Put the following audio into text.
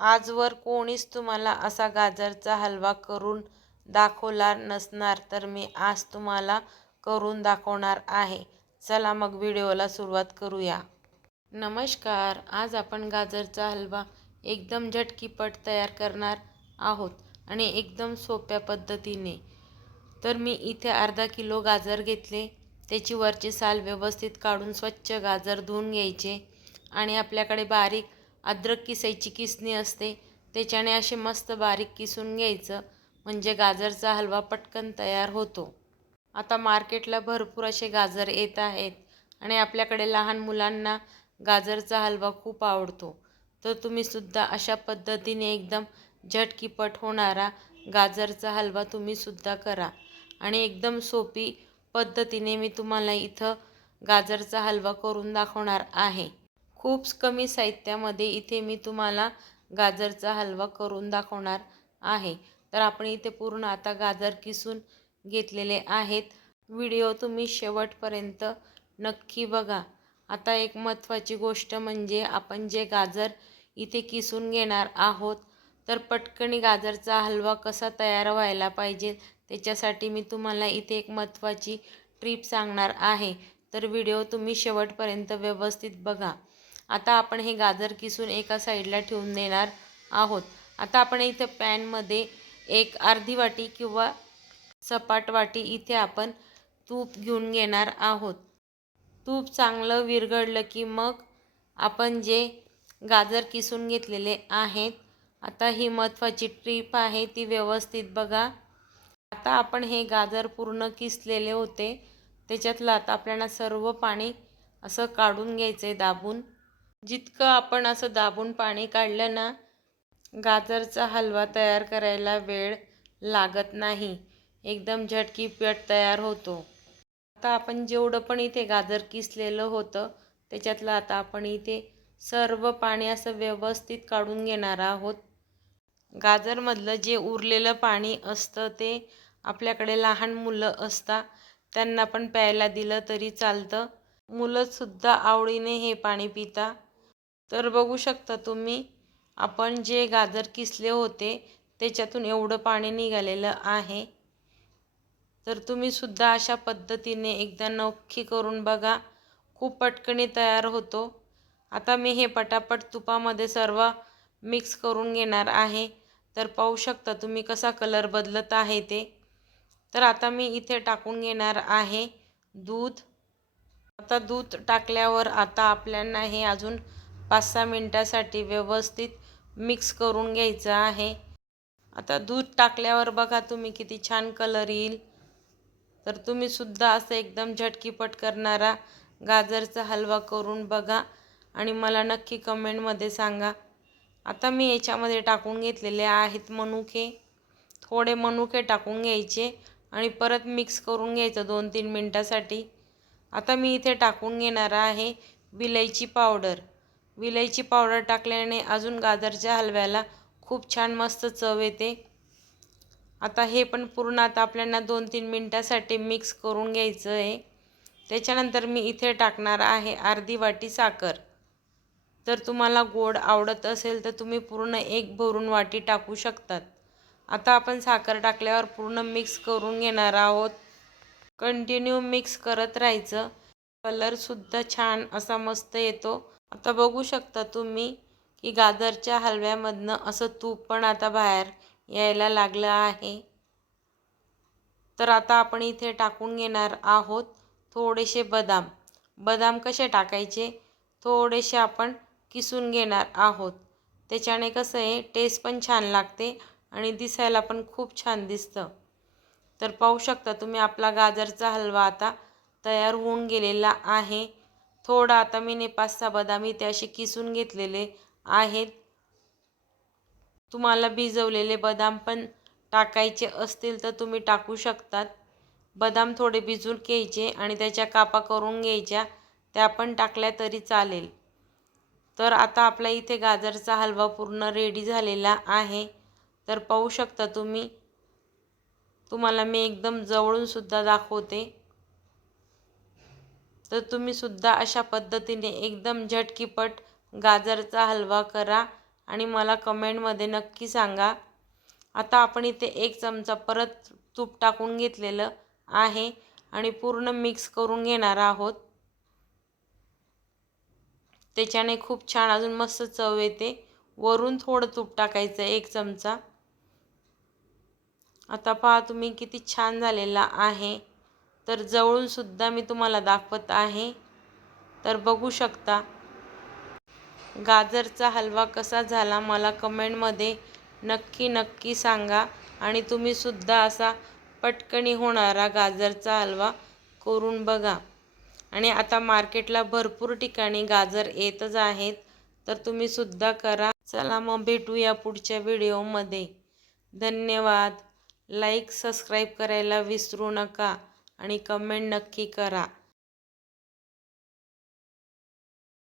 आजवर कोणीच तुम्हाला असा गाजरचा हलवा करून दाखवला नसणार, तर मी आज तुम्हाला करून दाखवणार आहे. चला मग व्हिडिओला सुरुवात करूया. नमस्कार. आज आपण गाजरचा हलवा एकदम झटकीपट तयार करणार आहोत आणि एकदम सोप्या पद्धतीने. तर मी इथे अर्धा किलो गाजर घेतले. त्याची वरची साल व्यवस्थित काढून स्वच्छ गाजर धुवून घ्यायचे आणि आपल्याकडे बारीक अद्रक किसायची किसणी असते, त्याच्याने असे मस्त बारीक किसून घ्यायचं, म्हणजे गाजरचा हलवा पटकन तयार होतो. आता मार्केटला भरपूर असे गाजर येत आहेत आणि आपल्याकडे लहान मुलांना गाजरचा हलवा खूप आवडतो. तर तुम्हीसुद्धा अशा पद्धतीने एकदम झटकीपट होणारा गाजरचा हलवा तुम्हीसुद्धा करा आणि एकदम सोपी पद्धतीने मी तुम्हाला इथं गाजरचा हलवा करून दाखवणार आहे. खूप कमी साहित्यामध्ये इथे मी तुम्हाला गाजरचा हलवा करून दाखवणार आहे. तर आपण इथे पूर्ण आता गाजर किसून घेतलेले आहेत. व्हिडिओ तुम्ही शेवटपर्यंत नक्की बघा. आता एक महत्त्वाची गोष्ट म्हणजे आपण जे गाजर इथे किसून घेणार आहोत, तर पटकन गाजरचा हलवा कसा तयार व्हायला पाहिजे त्याच्यासाठी मी तुम्हाला इथे एक महत्त्वाची ट्रिप सांगणार आहे. तर व्हिडिओ तुम्ही शेवटपर्यंत व्यवस्थित बघा. आता आपण हे गाजर किसून एका साईडला ठेवून देणार आहोत. आता आपण इथे पॅनमध्ये एक अर्धी वाटी किंवा सपाट वाटी इथे आपण तूप घेऊन घेणार आहोत. तूप चांगलं विरघळलं की मग आपण जे गाजर किसून घेतलेले आहेत, आता ही महत्त्वाची ट्रिप आहे ती व्यवस्थित बघा. आता आपण हे गाजर पूर्ण किसलेले होते, त्याच्यातलं आता आपल्याला सर्व पाणी असं काढून घ्यायचं आहे दाबून. जितकं आपण असं दाबून पाणी काढलं ना, गाजरचा हलवा तयार करायला वेळ लागत नाही, एकदम झटकीपट तयार होतो. आता आपण जेवढं पण इथे गाजर किसलेलं होतं त्याच्यातलं आता आपण इथे सर्व पाणी असं व्यवस्थित काढून घेणार आहोत. गाजरमधलं जे उरलेलं पाणी असतं ते आपल्याकडे लहान मुलं असतात, त्यांना पण प्यायला दिलं तरी चालतं. मुलंसुद्धा आवडीने हे पाणी पिता. तर बघू शकता तुम्ही, आपण जे गाजर किसले होते त्याच्यातून एवढं पाणी निघालेलं आहे. तर तुम्हीसुद्धा अशा पद्धतीने एकदा नक्की करून बघा, खूप पटकन तयार होतो. आता मी हे पटापट तुपामध्ये सर्व मिक्स करून घेणार आहे. तर पाहू शकता तुम्ही कसा कलर बदलत आहे ते. तर आता मी इथे टाकून घेणार आहे दूध. आता दूध टाकल्यावर आता आपल्याला हे अजून 5-6 मिनिटासाठी व्यवस्थित मिक्स करून घ्यायचं आहे. आता दूध टाकल्यावर बघा तुम्ही किती छान कलर येईल. तर तुम्हीसुद्धा असं एकदम झटकीपट करणारा गाजरचा हलवा करून बघा आणि मला नक्की कमेंटमध्ये सांगा. आता मी याच्यामध्ये टाकून घेतलेले आहेत मनुके. थोडे मनुके टाकून घ्यायचे आणि परत मिक्स करून घ्यायचं 2-3 मिनिटासाठी. आता मी इथे टाकून घेणार आहे विलायची पावडर. विलायची पावडर टाकल्याने अजून गाजरच्या हलव्याला खूप छान मस्त चव येते. आता हे पण पूर्ण आता आपल्याला 2-3 मिनिटासाठी मिक्स करून घ्यायचं आहे. त्याच्यानंतर मी इथे टाकणार आहे अर्धी वाटी साखर. जर तुम्हाला गोड आवडत असेल तर तुम्ही पूर्ण एक भरून वाटी टाकू शकतात. आता आपण साखर टाकल्यावर पूर्ण मिक्स करून घेणार आहोत. कंटिन्यू मिक्स करत राहायचं. कलरसुद्धा छान असा मस्त येतो. आता बघू शकता तुम्ही की गाजरच्या हलव्यामधनं असं तूप पण आता बाहेर यायला लागलं आहे. तर आता आपण इथे टाकून घेणार आहोत थोडेसे बदाम. बदाम कसे टाकायचे, थोडेसे आपण किसून घेणार आहोत. त्याच्याने कसं आहे टेस्ट पण छान लागते आणि दिसायला पण खूप छान दिसतं. तर पाहू शकता तुम्ही आपला गाजरचा हलवा आता तयार होऊन गेलेला आहे. थोडा आता मी 5-6 बदाम इथे असे किसून घेतलेले आहेत. तुम्हाला भिजवलेले बदाम पण टाकायचे असतील तर तुम्ही टाकू शकतात. बदाम थोडे भिजून घ्यायचे आणि त्याच्या कापा करून घ्यायच्या, त्या पण टाकल्या तरी चालेल. तर आता आपला इथे गाजरचा हलवा पूर्ण रेडी झालेला आहे. तर पाहू शकता तुम्ही, तुम्हाला मी एकदम जवळूनसुद्धा दाखवते. तर तुम्हीसुद्धा अशा पद्धतीने एकदम झटकीपट गाजरचा हलवा करा आणि मला कमेंटमध्ये नक्की सांगा। आता आपण इथे 1 चमचा परत तूप टाकून घेतलेलं आहे आणि पूर्ण मिक्स करून घेणार आहोत। त्याच्याने खूप छान अजून मस्त चव येते। वरून थोडं तूप टाकायचं 1 चमचा। आता पहा तुम्ही किती छान झालेला आहे। तर जवळून सुद्धा मी तुम्हाला दाखवत आहे, तर बघू शकता। गाजरचा हलवा कसा झाला मला कमेंटमध्ये नक्की सांगा आणि तुम्ही सुद्धा असा पटकनी होणारा गाजरचा हलवा करून बघा। आणि आता मार्केटला भरपूर ठिकाणी गाजर येतच आहेत, तर तुम्ही सुद्धा करा। चला मग भेटूया पुढच्या व्हिडिओमध्ये। धन्यवाद। लाईक सबस्क्राईब करायला विसरू नका आणि कमेंट नक्की करा।